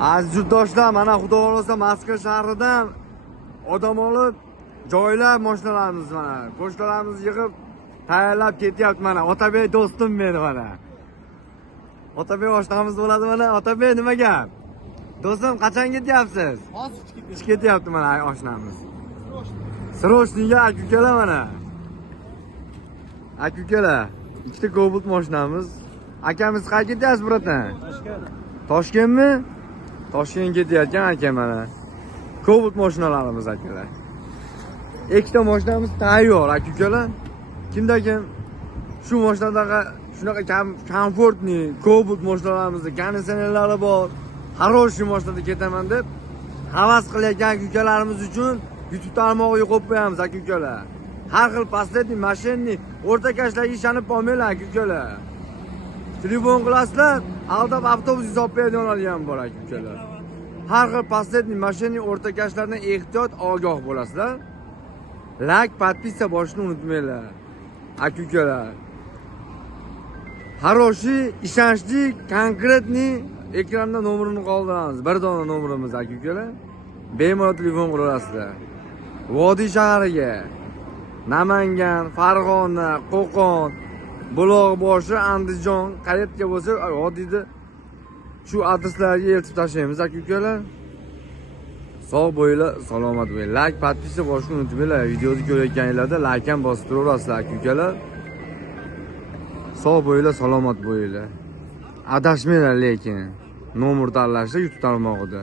Aziz yurtdoshlar, mana xudo xolasa Moskva shahridan odam olib, joylab mashinalarimiz mana, pochtalarimizni yig'ib tayyorlab ketyapti mana. Otabek do'stim meni mana. Otabek oshnamiz bo'ladi mana. Otabek nima gap? Do'stim, qachon ketyapsiz? Hozir Chiqib ketyapti mana oshnamiz. Srochniga aka-ukalar mana. Aka-ukalar, ikkita Cobalt mashinamiz. Akamiz qayerga ketyapsiz, bratan? Toshkentmi? Toshkentga ketayotgan aka mana. Cobalt mashinalarimiz akalar. Ikkita mashinamiz tayyor aka-ukalar. Kimda-kim shu mashinadaga shunaqa komfortni Cobalt mashinalarimizda konditsionerlari bor, хороший mashinada ketaman deb havas qilayotgan aka-ukalarimiz uchun YouTube tarmog'iga qo'yib qo'yamiz aka-ukalar. Har xil pasletni, mashinni, o'rtakashlarga ishonib qolmanglar aka-ukalar. Telefon qilasizlar, aldab avtobus hisob beradiganlar ham bor aka-ukalar. Har xil pasletni, mashinni, o'rtakashlardan ehtiyot ogoh bo'lasizlar. Like, podpisa bosishni unutmanglar. Aka-ukalar. Хороший, ishonchli, konkretni ekranda nomerini qoldiramiz. Bir dona nomerimiz aka-ukalar. Bemalol telefon qila olasizlar. Vodiy shahriga, Namangan, Farg'ona, Qo'qon, Buloqboshi, Andijon qayerga bo'lsa, vodiyda shu adreslarga eltib tashlaymiz aka-ukalar. Sog' bo'linglar, salomat bo'linglar. Like, podpisa bosishni unutmanglar. Videoni ko'rayotganinglarda like ham bosib turaverasizlar aka-ukalar. Sog' bo'linglar, salomat bo'linglar. Adashmanglar lekin nomer tanlashda YouTube tarmog'ida.